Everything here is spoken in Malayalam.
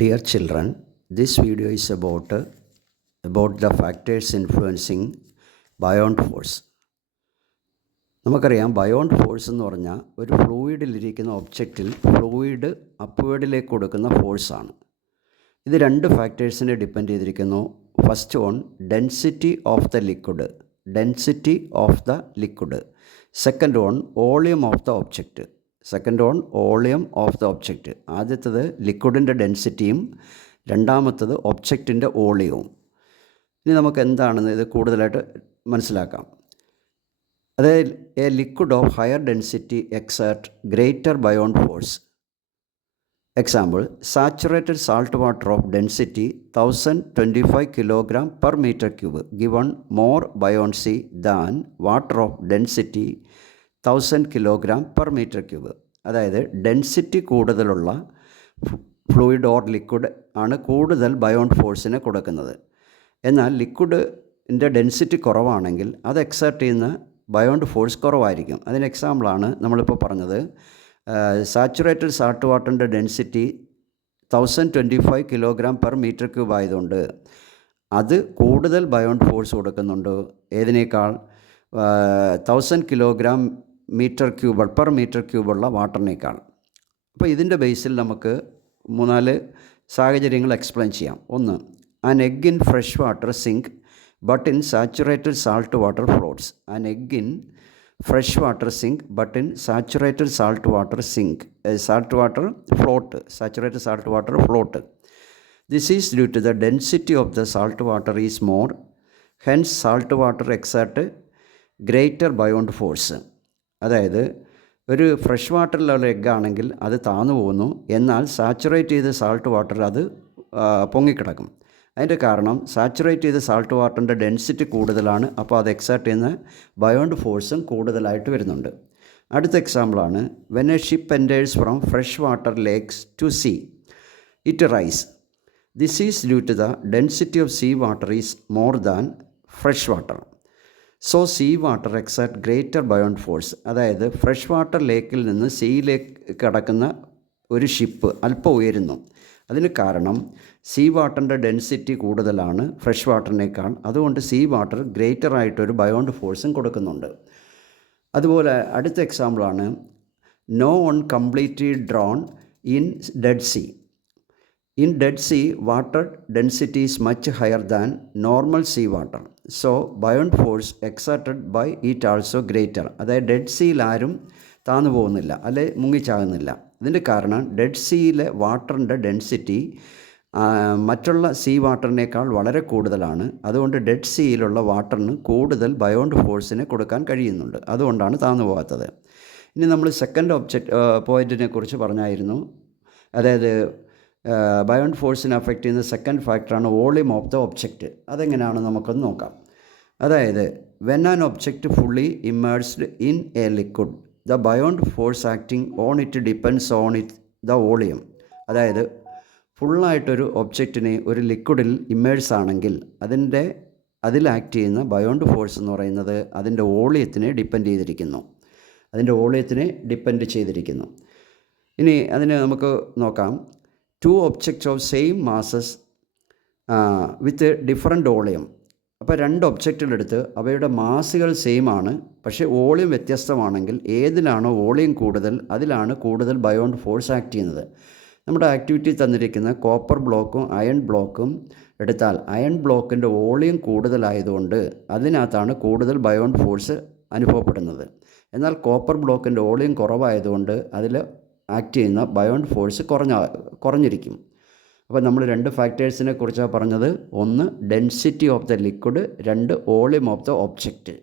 Dear children, this video is about the factors influencing buoyant force. നമുക്കറിയാം ബയോണ്ട് ഫോഴ്സ് എന്ന് പറഞ്ഞാൽ ഒരു ഫ്ലൂയിഡിലിരിക്കുന്ന ഒബ്ജക്റ്റിൽ ഫ്ലൂയിഡ് അപ്വേർഡിലേക്ക് കൊടുക്കുന്ന ഫോഴ്സാണ്. ഇത് രണ്ട് ഫാക്ടേഴ്സിനെ ഡിപ്പെൻഡ് ചെയ്തിരിക്കുന്നു. First on density of the liquid, second on volume of the object. ആദ്യത്തത് ലിക്വിഡിൻ്റെ ഡെൻസിറ്റിയും രണ്ടാമത്തത് ഒബ്ജക്റ്റിൻ്റെ വോളിയവും. ഇനി നമുക്ക് എന്താണെന്ന് ഇത് കൂടുതലായിട്ട് മനസ്സിലാക്കാം. അതായത് a liquid of higher density exert greater buoyant force. Example, saturated salt water of density 1025 kg per meter cube given more buoyancy than water of density 1000 kg per meter cube. അതായത് ഡെൻസിറ്റി കൂടുതലുള്ള ഫ്ലൂയിഡ് ഓർ ലിക്വിഡ് ആണ് കൂടുതൽ ബയോണ്ട് ഫോഴ്സിനെ കൊടുക്കുന്നത്. എന്നാൽ ലിക്വിഡിൻ്റെ ഡെൻസിറ്റി കുറവാണെങ്കിൽ അത് എക്സേർട്ട് ചെയ്യുന്ന ബയോണ്ട് ഫോഴ്സ് കുറവായിരിക്കും. അതിന് എക്സാമ്പിളാണ് നമ്മളിപ്പോൾ പറഞ്ഞത്. സാച്ചുറേറ്റഡ് സാൾട്ട് വാട്ടറിൻ്റെ density 1025 kg per meter cube ആയതുകൊണ്ട് അത് കൂടുതൽ ബയോണ്ട് ഫോഴ്സ് കൊടുക്കുന്നുണ്ട് ഏതിനേക്കാൾ 1000 kg per meter cube ഉള്ള വാട്ടറിനേക്കാൾ. അപ്പോൾ ഇതിൻ്റെ ബേസിൽ നമുക്ക് 3-4 സാഹചര്യങ്ങൾ എക്സ്പ്ലെയിൻ ചെയ്യാം. ഒന്ന്, an egg in fresh water sink but in saturated salt water floats. An egg in fresh water sink but in saturated salt water float. This is due to the density of the salt water is more, hence salt water exert greater buoyant force. അതായത് ഒരു ഫ്രഷ് വാട്ടറിലുള്ള എഗ്ഗാണെങ്കിൽ അത് താന്നു പോകുന്നു, എന്നാൽ സാച്ചുറേറ്റ് ചെയ്ത സാൾട്ട് വാട്ടർ അത് പൊങ്ങിക്കിടക്കും. അതിൻ്റെ കാരണം സാച്ചുറേറ്റ് ചെയ്ത സാൾട്ട് വാട്ടറിൻ്റെ ഡെൻസിറ്റി കൂടുതലാണ്, അപ്പോൾ അത് എക്സേർട്ട് ചെയ്യുന്ന ബയോണ്ട് ഫോഴ്സും കൂടുതലായിട്ട് വരുന്നുണ്ട്. അടുത്ത എക്സാമ്പിളാണ്, when a ship enters from fresh water lakes to sea it rise. This is due to the density of sea water is more than fresh water. So sea water exert greater buoyant force. അതായത് ഫ്രഷ് വാട്ടർ ലേക്കിൽ നിന്ന് സീയിലേക്ക് കടക്കുന്ന ഒരു ഷിപ്പ് അല്പം ഉയരുന്നു. അതിന് കാരണം സീ വാട്ടറിൻ്റെ ഡെൻസിറ്റി കൂടുതലാണ് ഫ്രഷ് വാട്ടറിനേക്കാൾ. അതുകൊണ്ട് സീ വാട്ടർ ഗ്രേറ്റർ ആയിട്ടൊരു ബയോണ്ട് ഫോഴ്സും കൊടുക്കുന്നുണ്ട്. അതുപോലെ അടുത്ത എക്സാമ്പിളാണ്, no one completely drowned in dead sea. In dead sea water density is much higher than normal sea water. So buoyant force exerted by it also greater. അതായത് ഡെഡ് സീയിൽ ആരും താന്നു പോകുന്നില്ല, അല്ലെ മുങ്ങിച്ചാകുന്നില്ല. ഇതിൻ്റെ കാരണം ഡെഡ് സീയിലെ വാട്ടറിൻ്റെ ഡെൻസിറ്റി മറ്റുള്ള സീ വാട്ടറിനേക്കാൾ വളരെ കൂടുതലാണ്. അതുകൊണ്ട് ഡെഡ് സീയിലുള്ള വാട്ടറിന് കൂടുതൽ ബയോണ്ട് ഫോഴ്സിനെ കൊടുക്കാൻ കഴിയുന്നുണ്ട്. അതുകൊണ്ടാണ് താന്നു പോകാത്തത്. ഇനി നമ്മൾ സെക്കൻഡ് പോയിൻറ്റിനെ കുറിച്ച് പറഞ്ഞായിരുന്നു. അതായത് ബയോണ്ട് ഫോഴ്സിനെ അഫക്റ്റ് ചെയ്യുന്ന സെക്കൻഡ് ഫാക്ടറാണ് വോളിയം ഓഫ് ദ ഒബ്ജക്റ്റ്. അതെങ്ങനെയാണ് നമുക്കൊന്ന് നോക്കാം. അതായത് when an object fully immersed in a liquid the buoyant force acting on it depends on the volume. അതായത് ഫുള്ളായിട്ടൊരു ഒബ്ജക്റ്റിനെ ഒരു ലിക്വിഡിൽ ഇമ്മേഴ്സ് ആണെങ്കിൽ അതിൽ ആക്ട് ചെയ്യുന്ന ബയോണ്ട് ഫോഴ്സ് എന്ന് പറയുന്നത് അതിൻ്റെ വോളിയത്തിനെ ഡിപ്പെൻഡ് ചെയ്തിരിക്കുന്നു. ഇനി അതിന് നമുക്ക് നോക്കാം. 2 objects of same masses with different volume. അപ്പോൾ 2 ഒബ്ജക്റ്റുകളെടുത്ത് അവയുടെ മാസുകൾ സെയിം ആണ്, പക്ഷേ വോളിയം വ്യത്യസ്തമാണെങ്കിൽ ഏതിലാണോ വോളിയം കൂടുതൽ അതിലാണ് കൂടുതൽ ബയോണ്ട് ഫോഴ്സ് ആക്ട് ചെയ്യുന്നത്. നമ്മുടെ ആക്ടിവിറ്റി തന്നിരിക്കുന്ന കോപ്പർ ബ്ലോക്കും അയൺ ബ്ലോക്കും എടുത്താൽ അയൺ ബ്ലോക്കിൻ്റെ വോളിയം കൂടുതലായതുകൊണ്ട് അതിനകത്താണ് കൂടുതൽ ബയോണ്ട് ഫോഴ്സ് അനുഭവപ്പെടുന്നത്. എന്നാൽ കോപ്പർ ബ്ലോക്കിൻ്റെ വോളിയം കുറവായതുകൊണ്ട് അതിൽ ആക്ട് ചെയ്യുന്ന ബയോണ്ട് ഫോഴ്സ് കുറഞ്ഞിരിക്കും. അപ്പോൾ നമ്മൾ 2 ഫാക്ടേഴ്സിനെ കുറിച്ചാണ് പറഞ്ഞത്. ഒന്ന് density of the liquid, 2 volume of the object.